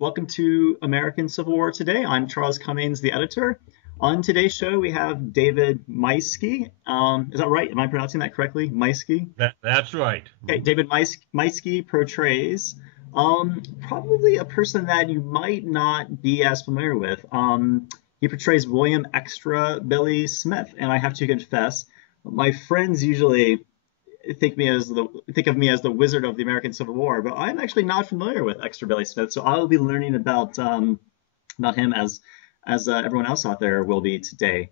Welcome to American Civil War Today. I'm Charles Cummings, the editor. On today's show, we have David Meisky. Is that right? Am I pronouncing that correctly? Meisky? That's right. Okay, David Meisky portrays probably a person that you might not be as familiar with. He portrays William Extra Billy Smith, and I have to confess, my friends usually think of me as the Wizard of the American Civil War, but I'm actually not familiar with Extra Billy Smith, so I will be learning about him as everyone else out there will be today.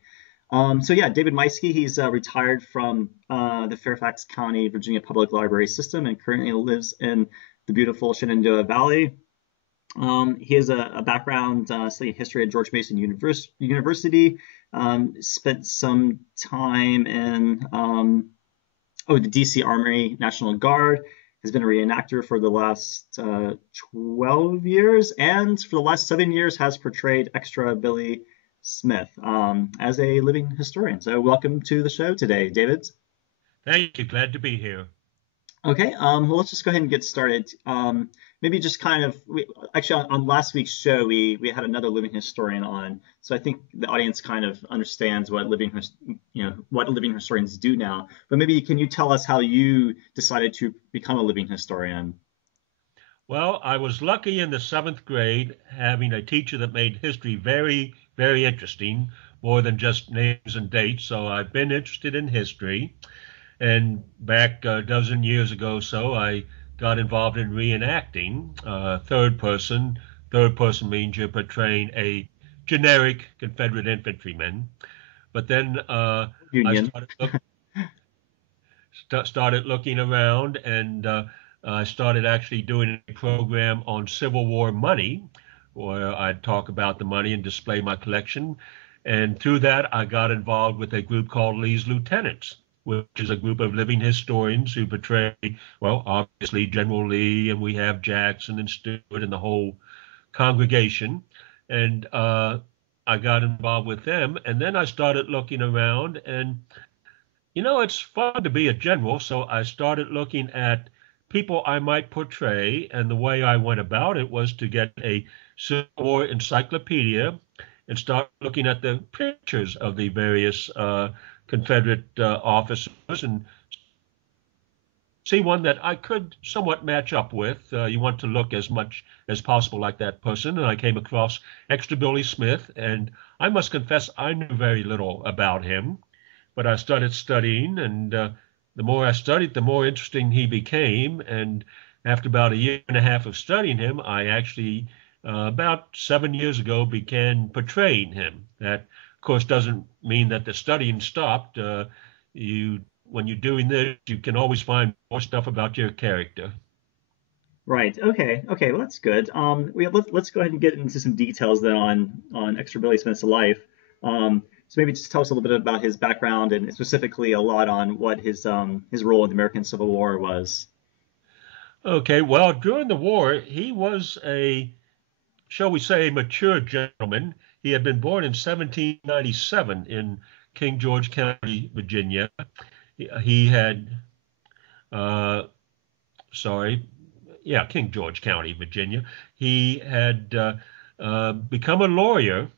So yeah, David Meisky, he's retired from the Fairfax County, Virginia Public Library System and currently lives in the beautiful Shenandoah Valley. He has a background studying history at George Mason University. Spent some time in the DC Army National Guard. Has been a reenactor for the last 12 years, and for the last 7 years has portrayed Extra Billy Smith as a living historian. So welcome to the show today, David. Thank you. Glad to be here. Okay, well, let's just go ahead and get started. Maybe just kind of, actually on last week's show, we had another living historian on, so I think the audience kind of understands what living historians do now. But maybe can you tell us how you decided to become a living historian? Well, I was lucky in the seventh grade having a teacher that made history very, very interesting, more than just names and dates. So I've been interested in history. And back a dozen years ago, so I got involved in reenacting third person. Third person means you're portraying a generic Confederate infantryman. But then I Union. started looking around, and I started actually doing a program on Civil War money, where I'd talk about the money and display my collection. And through that, I got involved with a group called Lee's Lieutenants, which is a group of living historians who portray, well, obviously General Lee, and we have Jackson and Stewart and the whole congregation. And I got involved with them, and then I started looking around, and it's fun to be a general, so I started looking at people I might portray, and the way I went about it was to get a Civil War encyclopedia and start looking at the pictures of the various Confederate officers and see one that I could somewhat match up with. You want to look as much as possible like that person, and I came across Extra Billy Smith, and I must confess I knew very little about him, but I started studying, and the more I studied, the more interesting he became. And after about a year and a half of studying him, I actually, about 7 years ago, began portraying him. That, of course, doesn't mean that the studying stopped. When you're doing this, you can always find more stuff about your character. Right. Okay. Okay. Well, that's good. Let's go ahead and get into some details then on Extra Billy Smith's life. So maybe just tell us a little bit about his background and specifically a lot on what his role in the American Civil War was. Okay. Well, during the war, he was shall we say, mature gentleman. He had been born in 1797 in King George County, Virginia. He had, sorry, yeah, King George County, Virginia. He had become a lawyer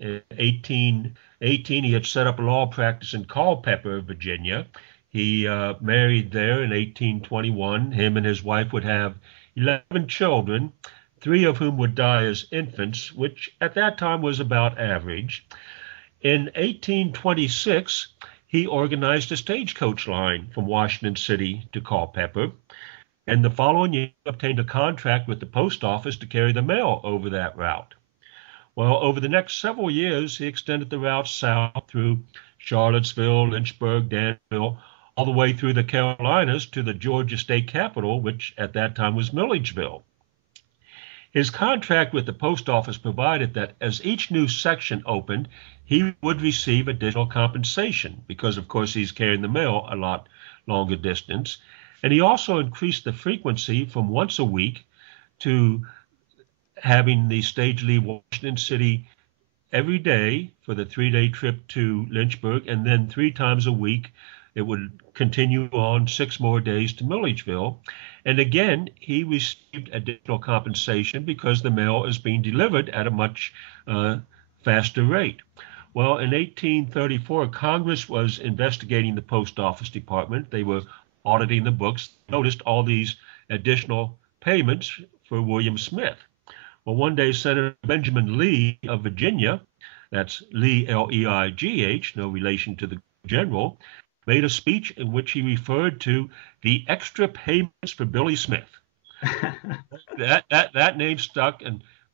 in 1818. He had set up a law practice in Culpeper, Virginia. He married there in 1821. Him and his wife would have 11 children, 3 of whom would die as infants, which at that time was about average. In 1826, he organized a stagecoach line from Washington City to Culpeper, and the following year obtained a contract with the post office to carry the mail over that route. Well, over the next several years, he extended the route south through Charlottesville, Lynchburg, Danville, all the way through the Carolinas to the Georgia state capital, which at that time was Milledgeville. His contract with the post office provided that as each new section opened, he would receive additional compensation because, of course, he's carrying the mail a lot longer distance. And he also increased the frequency from once a week to having the stage leave Washington City every day for the 3-day trip to Lynchburg, and then 3 times a week it would continue on 6 more days to Milledgeville. And again, he received additional compensation because the mail is being delivered at a much faster rate. Well, in 1834, Congress was investigating the post office department. They were auditing the books, noticed all these additional payments for William Smith. Well, one day, Senator Benjamin Lee of Virginia, that's Lee, Leigh, no relation to the general, made a speech in which he referred to the extra payments for Billy Smith. That name stuck,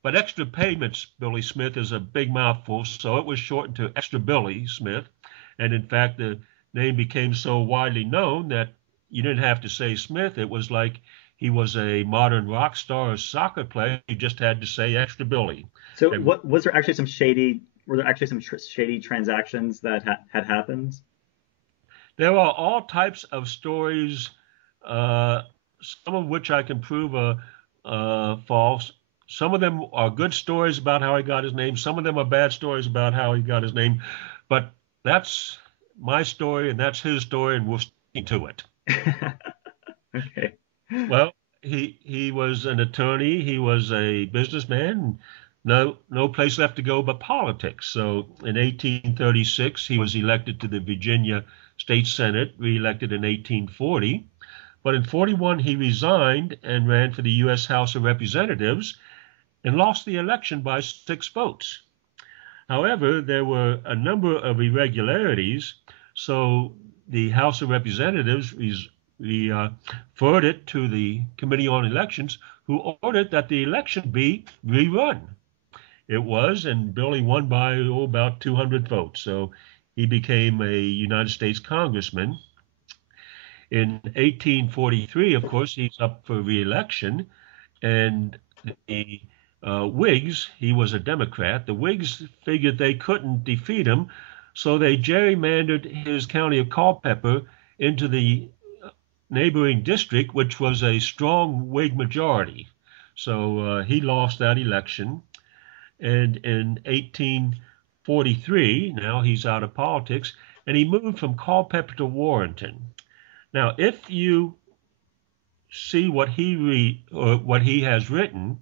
but extra payments, Billy Smith, is a big mouthful, so it was shortened to Extra Billy Smith. And in fact, the name became so widely known that you didn't have to say Smith. It was like he was a modern rock star or soccer player. You just had to say Extra Billy. So, what was there actually some shady? Were there actually some shady transactions that had happened? There are all types of stories, some of which I can prove are false. Some of them are good stories about how he got his name. Some of them are bad stories about how he got his name. But that's my story, and that's his story, and we'll stick to it. Okay. Well, he was an attorney. He was a businessman. No place left to go but politics. So in 1836, he was elected to the Virginia State Senate, reelected in 1840. But in 41, he resigned and ran for the U.S. House of Representatives and lost the election by 6 votes. However, there were a number of irregularities, so the House of Representatives referred it to the Committee on Elections, who ordered that the election be rerun. It was, and Billy won by about 200 votes, so he became a United States congressman. In 1843, of course, he's up for re-election, and the Whigs, he was a Democrat, the Whigs figured they couldn't defeat him, so they gerrymandered his county of Culpeper into the neighboring district, which was a strong Whig majority. So he lost that election. And in 1843, now he's out of politics, and he moved from Culpeper to Warrenton. Now, if you see what he has written,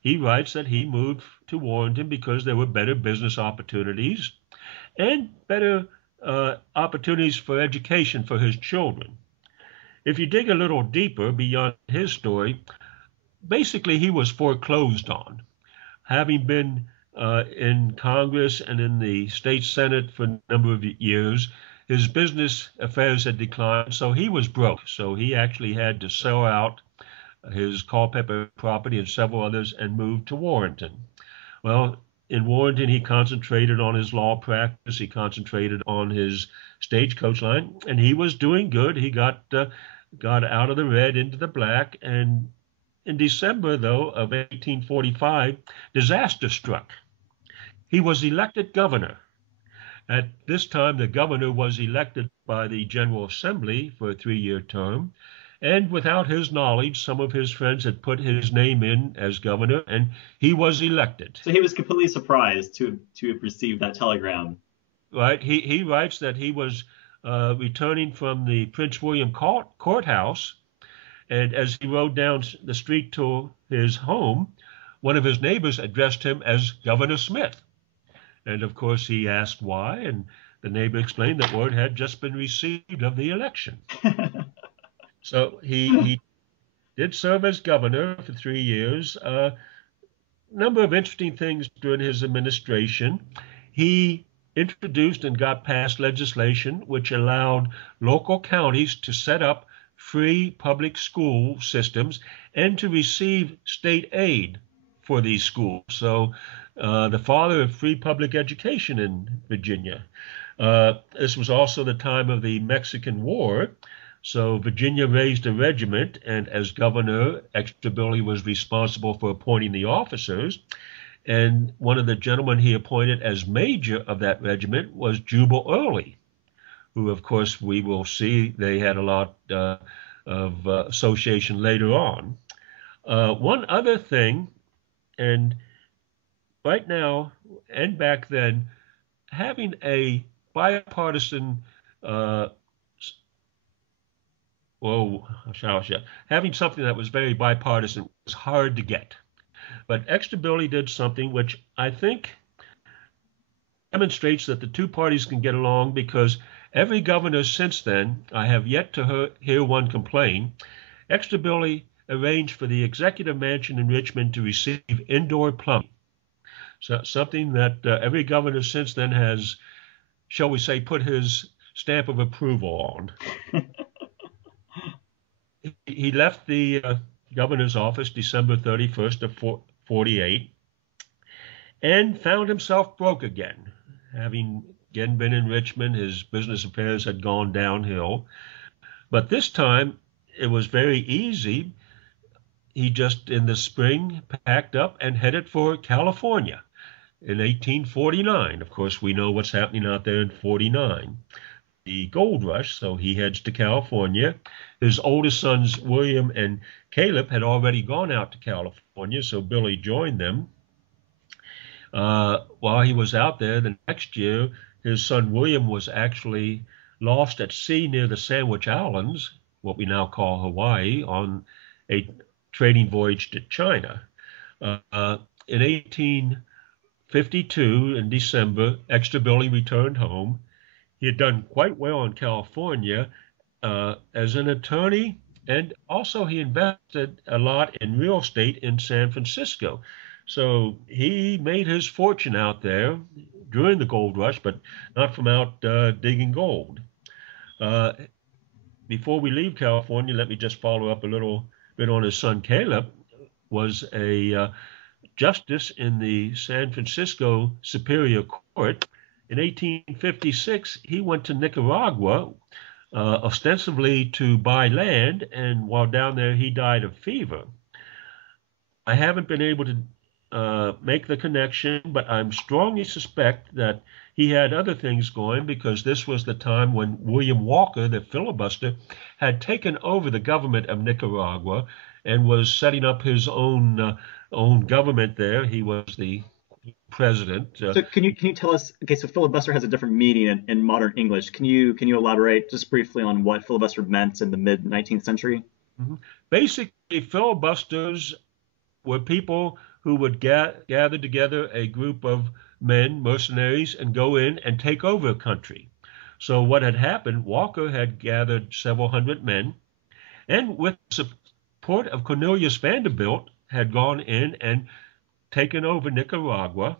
he writes that he moved to Warrenton because there were better business opportunities and better opportunities for education for his children. If you dig a little deeper beyond his story, basically he was foreclosed on. Having been in Congress and in the state Senate for a number of years, his business affairs had declined, so he was broke. So he actually had to sell out his Culpeper property and several others and moved to Warrenton. Well, in Warrenton, he concentrated on his law practice. He concentrated on his stagecoach line, and he was doing good. He got out of the red into the black, and in December, though, of 1845, disaster struck. He was elected governor. At this time, the governor was elected by the General Assembly for a 3-year term, and without his knowledge, some of his friends had put his name in as governor, and he was elected. So he was completely surprised to have received that telegram. Right. He writes that he was returning from the Prince William courthouse, and as he rode down the street to his home, one of his neighbors addressed him as Governor Smith. And of course, he asked why, and the neighbor explained that word had just been received of the election. So he did serve as governor for 3 years. A number of interesting things during his administration. He introduced and got passed legislation which allowed local counties to set up free public school systems and to receive state aid for these schools. So the father of free public education in Virginia. This was also the time of the Mexican War. So Virginia raised a regiment, and as governor, Extra Billy was responsible for appointing the officers. And one of the gentlemen he appointed as major of that regiment was Jubal Early, who, of course, we will see they had a lot of association later on. One other thing, and right now and back then, having a bipartisan well, having something that was very bipartisan was hard to get. But Extra Billy did something which I think demonstrates that the two parties can get along because every governor since then, I have yet to hear one complain. Extra Billy arranged for the executive mansion in Richmond to receive indoor plumbing. So something that every governor since then has, shall we say, put his stamp of approval on. He left the governor's office December 31st of 48 and found himself broke again. Having again been in Richmond, his business affairs had gone downhill. But this time it was very easy. He just in the spring packed up and headed for California in 1849. Of course, we know what's happening out there in 49. The gold rush, so he heads to California. His oldest sons, William and Caleb, had already gone out to California, so Billy joined them. While he was out there, the next year, his son William was actually lost at sea near the Sandwich Islands, what we now call Hawaii, on a trading voyage to China. In 1852, in December, Extra Billy returned home. He had done quite well in California as an attorney, and also he invested a lot in real estate in San Francisco. So he made his fortune out there during the gold rush, but not from out digging gold. Before we leave California, let me just follow up a little bit on his son Caleb. Was a justice in the San Francisco Superior Court. In 1856, he went to Nicaragua, ostensibly to buy land, and while down there, he died of fever. I haven't been able to make the connection, but I'm strongly suspect that he had other things going because this was the time when William Walker, the filibuster, had taken over the government of Nicaragua and was setting up his own government there. He was the president. So can you tell us? Okay, so filibuster has a different meaning in modern English. Can you elaborate just briefly on what filibuster meant in the mid 19th century? Mm-hmm. Basically, filibusters were people who would gather together a group of men, mercenaries, and go in and take over a country. So what had happened, Walker had gathered several hundred men, and with the support of Cornelius Vanderbilt, had gone in and taken over Nicaragua.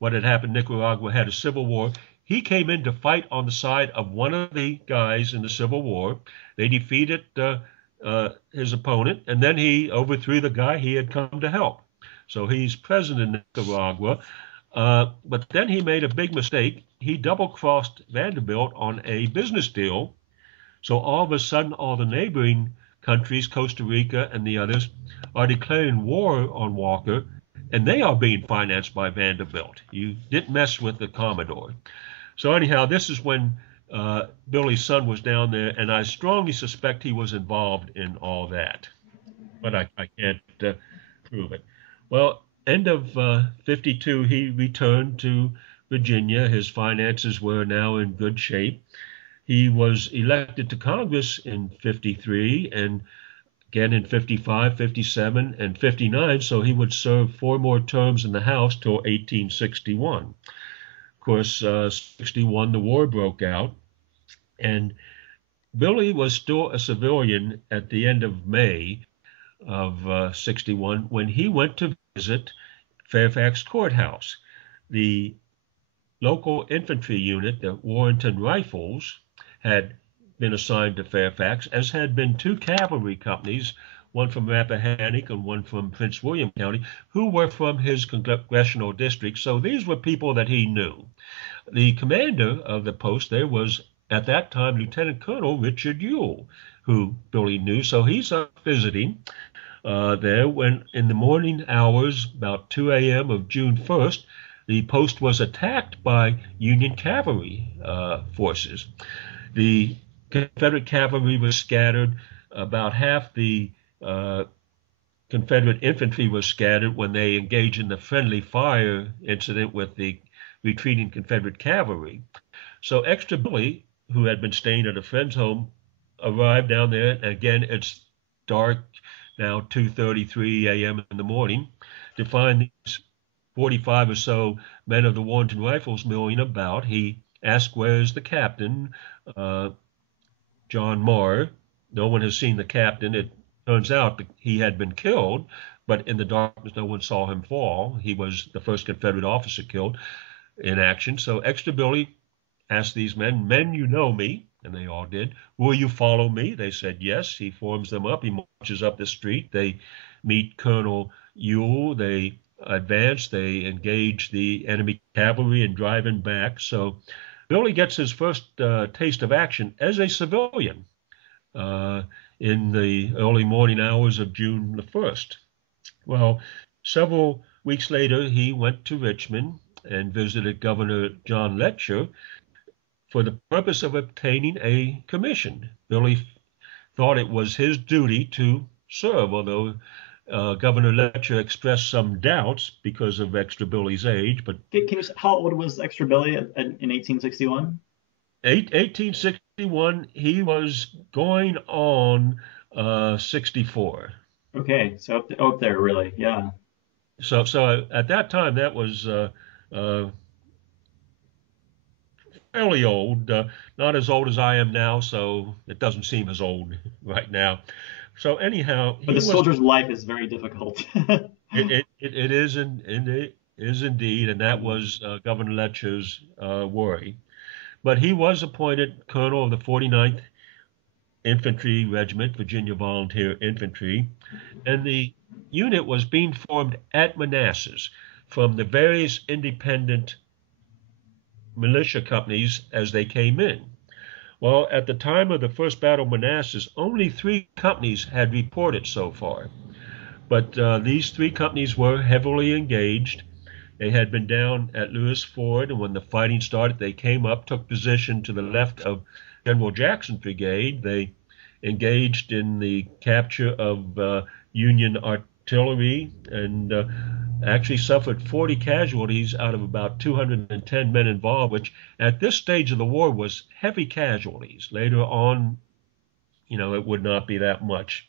What had happened, Nicaragua had a civil war. He came in to fight on the side of one of the guys in the Civil War. They defeated his opponent, and then he overthrew the guy he had come to help. So he's president of Nicaragua. But then he made a big mistake. He double-crossed Vanderbilt on a business deal. So all of a sudden, all the neighboring countries, Costa Rica and the others, are declaring war on Walker, and they are being financed by Vanderbilt. You didn't mess with the Commodore. So anyhow, this is when Billy's son was down there, and I strongly suspect he was involved in all that. But I can't prove it. Well, end of 52, he returned to Virginia. His finances were now in good shape. He was elected to Congress in 53 and again in 55, 57, and 59, so he would serve 4 more terms in the House till 1861. Of course, 61, the war broke out, and Billy was still a civilian at the end of May of 61 when he went to visit Fairfax Courthouse. The local infantry unit, the Warrenton Rifles, had been assigned to Fairfax, as had been 2 cavalry companies, one from Rappahannock and one from Prince William County, who were from his congressional district. So these were people that he knew. The commander of the post there was, at that time, Lieutenant Colonel Richard Ewell, who Billy knew. So he's up visiting there when in the morning hours, about 2 a.m. of June 1st, the post was attacked by Union cavalry forces. The Confederate cavalry was scattered. About half the Confederate infantry was scattered when they engaged in the friendly fire incident with the retreating Confederate cavalry. So Extra Billy, who had been staying at a friend's home arrive down there. Again, it's dark now, 2:33 a.m. in the morning, to find these 45 or so men of the Warrenton Rifles milling about. He asked, "Where's the captain?" Uh, John Marr. No one has seen the captain. It turns out that he had been killed, but in the darkness, no one saw him fall. He was the first Confederate officer killed in action. So Extra Billy asked these men, "Men, you know me," and they all did. "Will you follow me?" They said yes. He forms them up. He marches up the street. They meet Colonel Ewell. They advance. They engage the enemy cavalry and drive him back. So Billy gets his first taste of action as a civilian uh, in the early morning hours of June the 1st. Well, several weeks later, he went to Richmond and visited Governor John Letcher for the purpose of obtaining a commission. Billy thought it was his duty to serve, although Governor Letcher expressed some doubts because of Extra Billy's age. But How old was Extra Billy in 1861? 1861, he was going on 64. Okay, so up there, really, yeah. So at that time, that was uh, fairly old, not as old as I am now, so it doesn't seem as old right now. So anyhow, But he the was. soldier's life is very difficult. It is it is indeed, and that Mm. was Governor Letcher's worry. But he was appointed colonel of the 49th Infantry Regiment, Virginia Volunteer Infantry, and the unit was being formed at Manassas from the various independent militia companies as they came in. Well, at the time of the first Battle of Manassas, only 3 companies had reported so far. But these 3 companies were heavily engaged. They had been down at Lewis Ford, and when the fighting started, they came up, took position to the left of General Jackson's brigade. They engaged in the capture of Union artillery and actually suffered 40 casualties out of about 210 men involved, which at this stage of the war was heavy casualties. Later on, it would not be that much.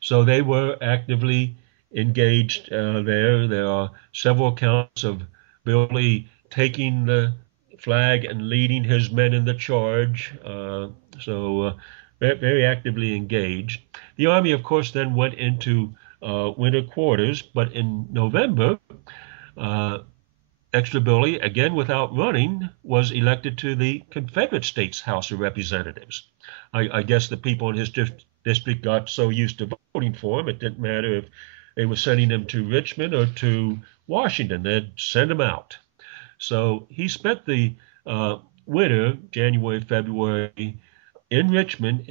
So they were actively engaged there. There are several accounts of Billy taking the flag and leading his men in the charge. So very actively engaged. The army, of course, then went into winter quarters, but in November, uh, Extra Billy, again without running, was elected to the Confederate States House of Representatives. I guess the people in his district got so used to voting for him, it didn't matter if they were sending him to Richmond or to Washington, they'd send him out. So he spent the winter, January, February, in Richmond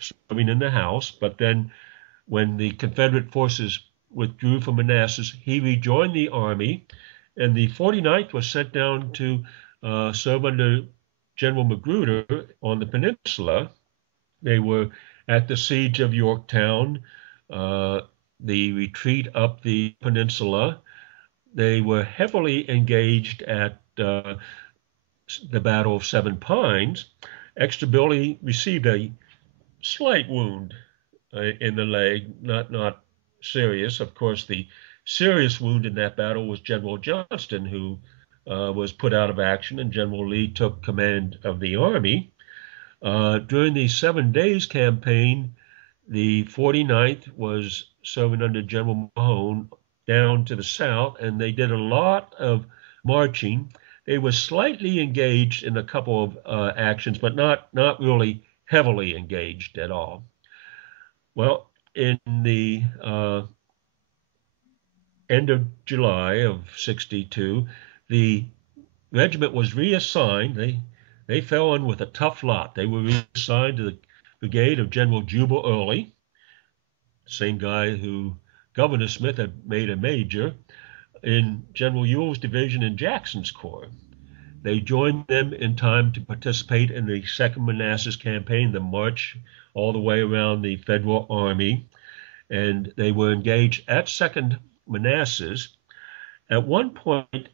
serving in the House, but then when the Confederate forces withdrew from Manassas, he rejoined the army, and the 49th was sent down to serve under General Magruder on the peninsula. They were at the siege of Yorktown, uh, the retreat up the peninsula. They were heavily engaged at the Battle of Seven Pines. Extra Billy received a slight wound in the leg, not serious. Of course, the serious wound in that battle was General Johnston, who was put out of action, and General Lee took command of the army. During the 7 Days campaign, the 49th was serving under General Mahone down to the south, and they did a lot of marching. They were slightly engaged in a couple of actions, but not really heavily engaged at all. Well, in the end of July of 62, the regiment was reassigned. They fell in with a tough lot. They were reassigned to the brigade of General Jubal Early, same guy who Governor Smith had made a major, in General Ewell's division in Jackson's Corps. They joined them in time to participate in the Second Manassas campaign, the march all the way around the Federal Army, and they were engaged at Second Manassas. At one point,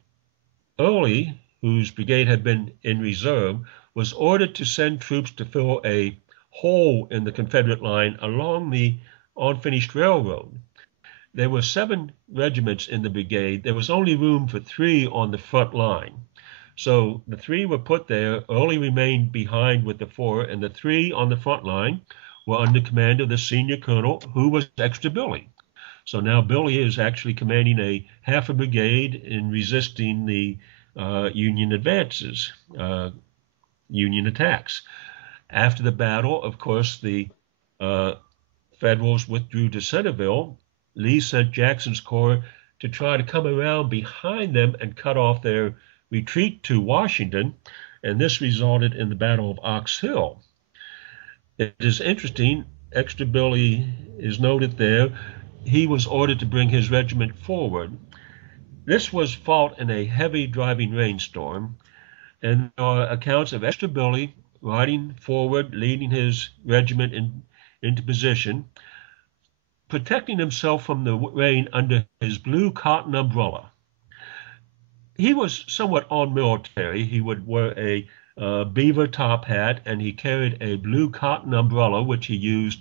Early, whose brigade had been in reserve, was ordered to send troops to fill a hole in the Confederate line along the unfinished railroad. There were 7 regiments in the brigade. There was only room for 3 on the front line. So the 3 were put there. Early remained behind with the 4, and the 3 on the front line were under command of the senior colonel, who was Extra Billy. So now Billy is actually commanding a half a brigade in resisting the Union advances, Union attacks. After the battle, of course, the Federals withdrew to Centerville. Lee sent Jackson's corps to try to come around behind them and cut off their retreat to Washington, and this resulted in the Battle of Ox Hill. It is interesting, Extra Billy is noted there. He was ordered to bring his regiment forward. This was fought in a heavy driving rainstorm, and there are accounts of Extra Billy riding forward, leading his regiment into position, protecting himself from the rain under his blue cotton umbrella. He was somewhat unmilitary. He would wear a beaver top hat, and he carried a blue cotton umbrella, which he used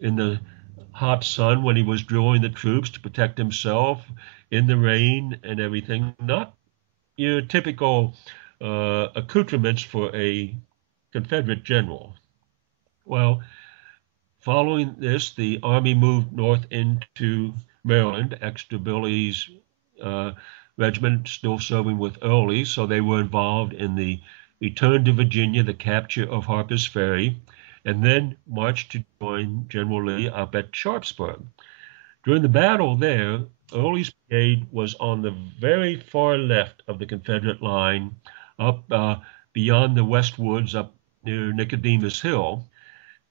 in the hot sun when he was drilling the troops to protect himself in the rain and everything. Not your typical accoutrements for a Confederate general. Well, following this, the Army moved north into Maryland. Extra Billy's regiment still serving with Early, so they were involved in the return to Virginia, the capture of Harper's Ferry, and then marched to join General Lee up at Sharpsburg. During the battle there, Early's brigade was on the very far left of the Confederate line, up beyond the West Woods, up near Nicodemus Hill,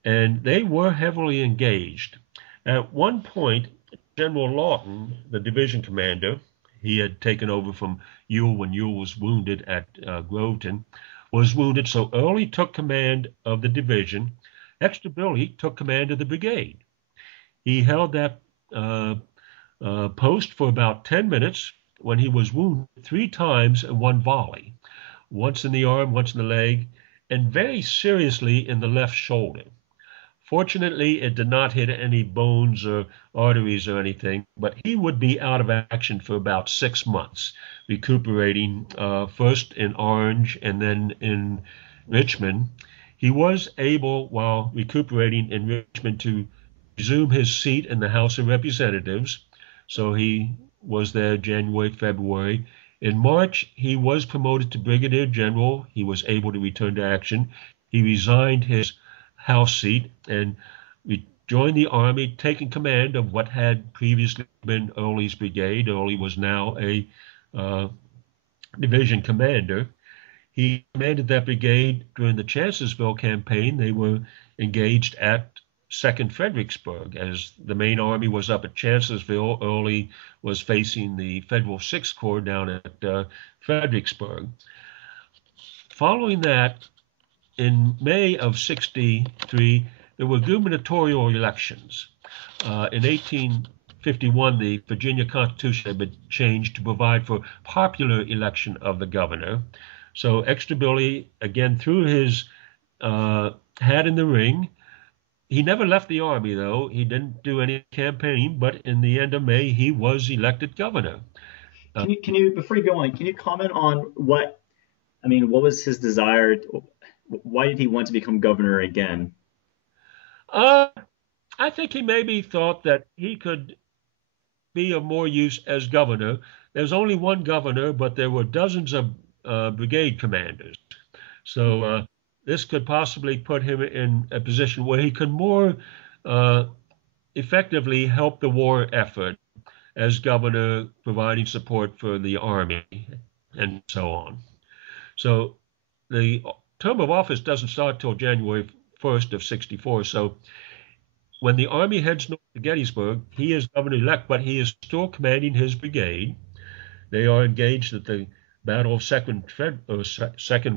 and they were heavily engaged. At one point, General Lawton, the division commander, he had taken over from Ewell when Ewell was wounded at Groveton, was wounded, so Early took command of the division. Extra Billy took command of the brigade. He held that post for about 10 minutes when he was wounded 3 times in one volley, once in the arm, once in the leg, and very seriously in the left shoulder. Fortunately, it did not hit any bones or arteries or anything, but he would be out of action for about 6 months, recuperating first in Orange and then in Richmond. He was able, while recuperating in Richmond, to resume his seat in the House of Representatives. So he was there January, February. In March, he was promoted to brigadier general. He was able to return to action. He resigned his House seat and joined the Army, taking command of what had previously been Early's brigade. Early was now a division commander. He commanded that brigade during the Chancellorsville campaign. They were engaged at 2nd Fredericksburg, as the main army was up at Chancellorsville. Early was facing the Federal 6th Corps down at Fredericksburg. Following that, in May of '63, there were gubernatorial elections. In 1851, the Virginia Constitution had been changed to provide for popular election of the governor. So Extra Billy, again, threw his hat in the ring. He never left the Army, though. He didn't do any campaign, but in the end of May, he was elected governor. Can you, before you go on, can you comment on what was his desire? Why did he want to become governor again? I think he maybe thought that he could be of more use as governor. There's only one governor, but there were dozens of brigade commanders. So this could possibly put him in a position where he could more effectively help the war effort as governor, providing support for the Army and so on. So the term of office doesn't start till January 1st of '64. So when the Army heads north to Gettysburg, he is governor-elect, but he is still commanding his brigade. They are engaged at the Battle of Second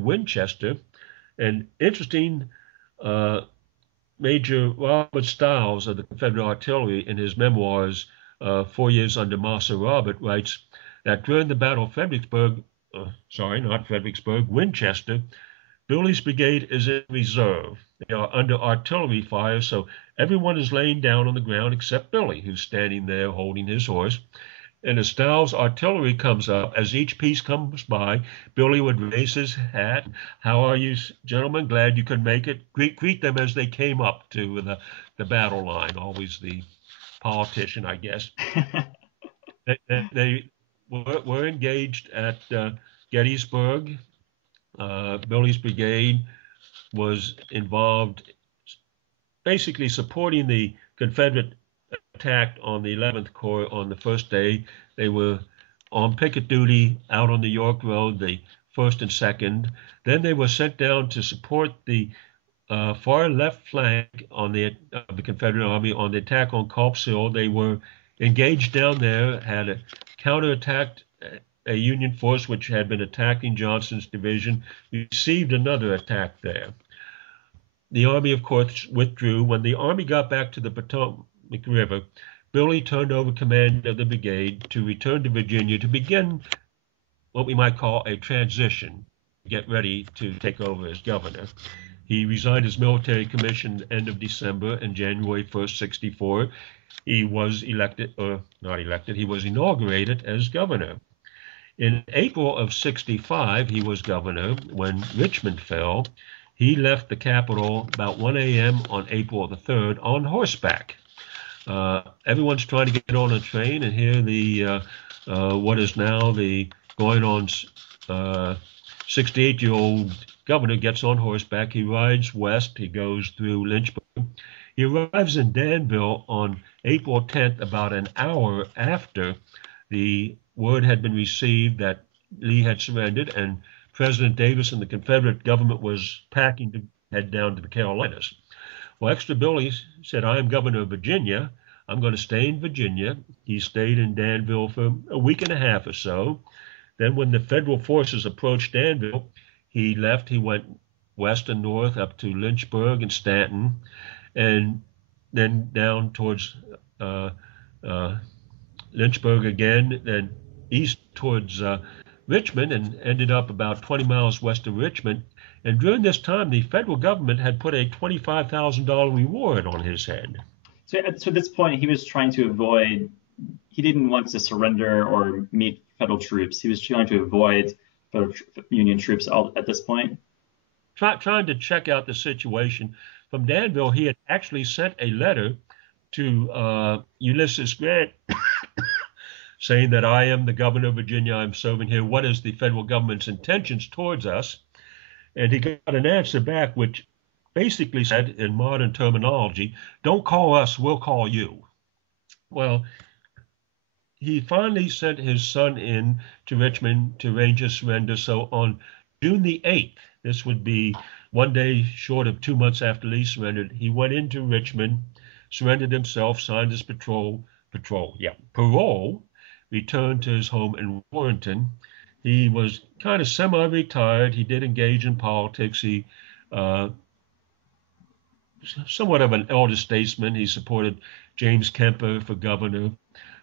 Winchester. And interesting, Major Robert Stiles of the Confederate Artillery, in his memoirs, 4 Years Under Massa Robert, writes that during the Battle of Winchester, Billy's brigade is in reserve. They are under artillery fire, so everyone is laying down on the ground except Billy, who's standing there holding his horse. And as Styles' artillery comes up, as each piece comes by, Billy would raise his hat. How are you, gentlemen? Glad you could make it. Greet them as they came up to the battle line. Always the politician, I guess. They were engaged at Gettysburg. Billy's brigade was involved, basically supporting the Confederate attack on the 11th Corps on the first day. They were on picket duty out on the York Road, the first and second. Then they were sent down to support the far left flank on the Confederate Army on the attack on Culp's Hill. They were engaged down there, had counterattacked a Union force which had been attacking Johnston's division, received another attack there. The Army, of course, withdrew. When the Army got back to the Potomac River, Billy turned over command of the brigade to return to Virginia to begin what we might call a transition, get ready to take over as governor. He resigned his military commission end of December, and January 1st, 64, he was elected, or not elected, he was inaugurated as governor. In April of 65, he was governor when Richmond fell. He left the capital about 1 a.m. on April the 3rd on horseback. Everyone's trying to get on a train, and here the what is now the going on 68-year-old governor gets on horseback. He rides west. He goes through Lynchburg. He arrives in Danville on April 10th, about an hour after the word had been received that Lee had surrendered, and President Davis and the Confederate government was packing to head down to the Carolinas. Well, Extra Billy said, I am governor of Virginia. I'm going to stay in Virginia. He stayed in Danville for a week and a half or so. Then when the federal forces approached Danville, he left. He went west and north up to Lynchburg and Stanton, and then down towards Lynchburg again, then east towards Richmond, and ended up about 20 miles west of Richmond. And during this time, the federal government had put a $25,000 reward on his head. So at this point, he was trying to avoid, he didn't want to surrender or meet federal troops. He was trying to avoid federal Union troops at this point. Trying to check out the situation. From Danville, he had actually sent a letter to Ulysses Grant saying that I am the governor of Virginia, I'm serving here. What is the federal government's intentions towards us? And he got an answer back which basically said, in modern terminology, don't call us, we'll call you. Well, he finally sent his son in to Richmond to arrange a surrender. So on June the 8th, this would be one day short of 2 months after Lee surrendered, he went into Richmond, surrendered himself, signed his parole, returned to his home in Warrenton. He was kind of semi-retired. He did engage in politics. He somewhat of an elder statesman. He supported James Kemper for governor.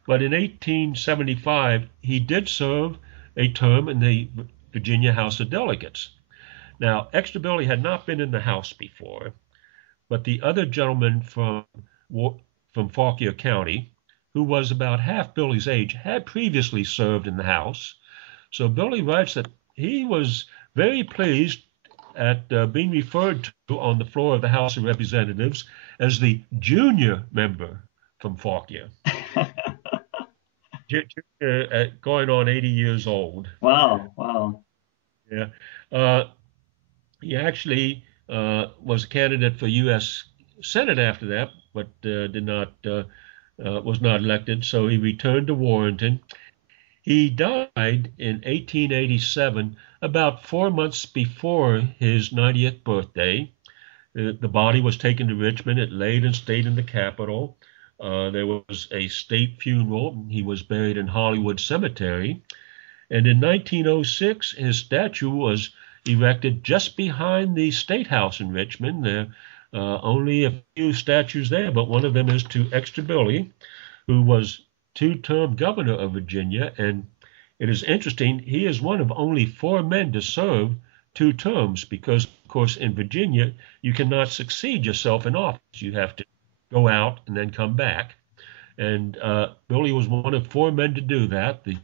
But in 1875, he did serve a term in the Virginia House of Delegates. Now, Extra Billy had not been in the House before, but the other gentleman from Fauquier County, who was about half Billy's age, had previously served in the House. So Billy writes that he was very pleased at being referred to on the floor of the House of Representatives as the junior member from Fauquier. Going on 80 years old. Wow. Yeah. He actually was a candidate for U.S. Senate after that, but was not elected. So he returned to Warrenton. He died in 1887, about 4 months before his 90th birthday. The body was taken to Richmond. It laid and stayed in the Capitol. There was a state funeral. He was buried in Hollywood Cemetery. And in 1906, his statue was erected just behind the State House in Richmond. There are only a few statues there, but one of them is to Extra Billy, who was two-term governor of Virginia. And it is interesting, he is one of only 4 men to serve 2 terms, because, of course, in Virginia, you cannot succeed yourself in office. You have to go out and then come back. And Billy was one of four men to do that. The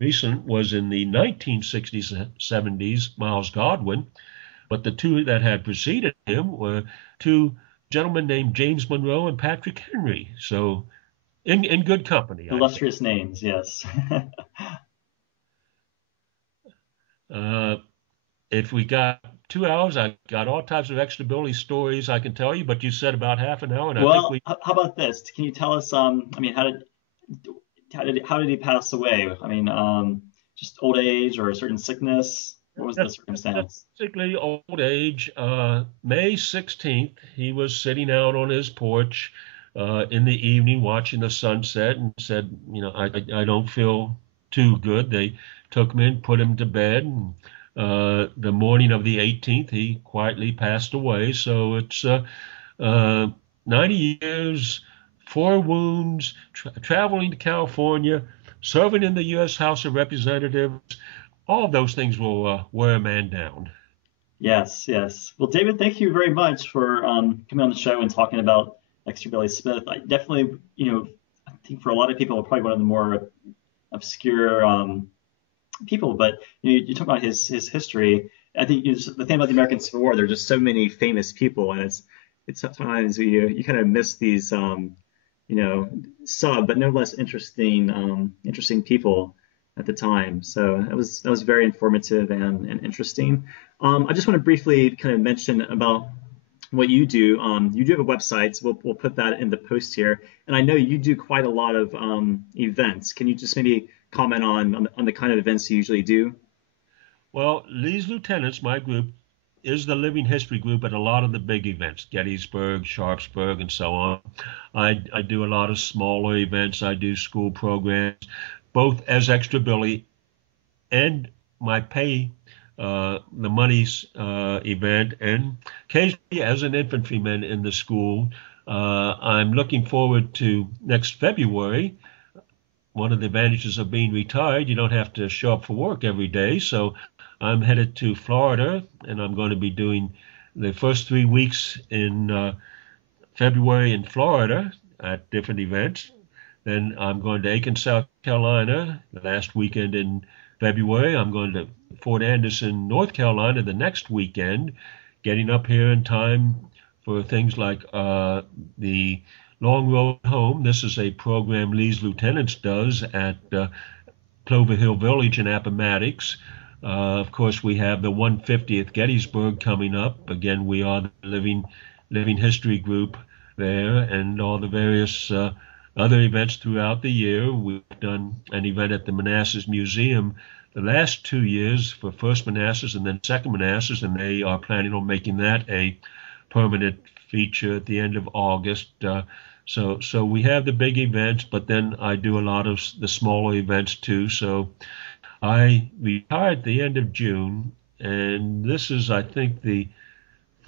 recent was in the 1960s and 70s, Miles Godwin, but the two that had preceded him were two gentlemen named James Monroe and Patrick Henry. So in good company, I think. Illustrious names, yes. Uh, if we got 2 hours, I got all types of extra Billy stories I can tell you, but you said about half an hour, and I think Well, we. how about this? Can you tell us, I mean, how did he pass away? I mean, just old age or a certain sickness? What was the circumstance? Basically old age. May 16th, he was sitting out on his porch in the evening watching the sunset and said, I don't feel too good. They took him in, put him to bed. And, the morning of the 18th, he quietly passed away. So it's 90 years, four wounds, traveling to California, serving in the U.S. House of Representatives. All of those things will wear a man down. Yes, yes. Well, David, thank you very much for coming on the show and talking about Extra Billy Smith. I definitely, I think for a lot of people, probably one of the more obscure people, but you talk about his history. I think the thing about the American Civil War, there are just so many famous people, and it's sometimes you kind of miss these sub but no less interesting people at the time. So that was very informative and interesting. I just want to briefly kind of mention about what you do. You do have a website, so we'll put that in the post here. And I know you do quite a lot of events. Can you just maybe comment on the kind of events you usually do? Well, Lee's Lieutenants, my group, is the living history group at a lot of the big events, Gettysburg, Sharpsburg, and so on. I do a lot of smaller events. I do school programs, both as Extra Billy and my pay the monies event, and occasionally as an infantryman in the school. I'm looking forward to next February. One of the advantages of being retired, you don't have to show up for work every day. So I'm headed to Florida, and I'm going to be doing the first 3 weeks in February in Florida at different events. Then I'm going to Aiken, South Carolina, the last weekend in February. I'm going to Fort Anderson, North Carolina, the next weekend, getting up here in time for things like the Long Road Home. This is a program Lee's Lieutenants does at Clover Hill Village in Appomattox. Of course, we have the 150th Gettysburg coming up. Again, we are the living history group there, and all the various other events throughout the year. We've done an event at the Manassas Museum the last 2 years for first Manassas and then second Manassas, and they are planning on making that a permanent feature at the end of August. So we have the big events, but then I do a lot of the smaller events too. So I retired at the end of June, and this is, I think, the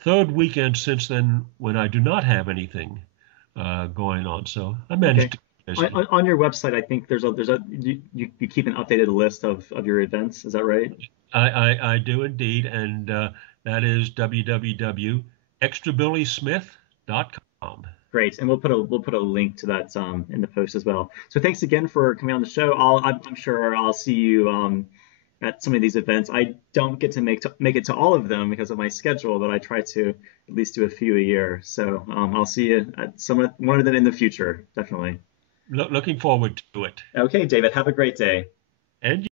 third weekend since then when I do not have anything going on. So I managed Okay. to. On your website, I think you keep an updated list of your events. Is that right? I do indeed, and that is www.extrabillysmith.com. Great, and we'll put a link to that in the post as well. So thanks again for coming on the show. I'm sure I'll see you at some of these events. I don't get to make it to all of them because of my schedule, but I try to at least do a few a year. So I'll see you at one of them in the future, definitely. Looking forward to it. Okay, David, have a great day. And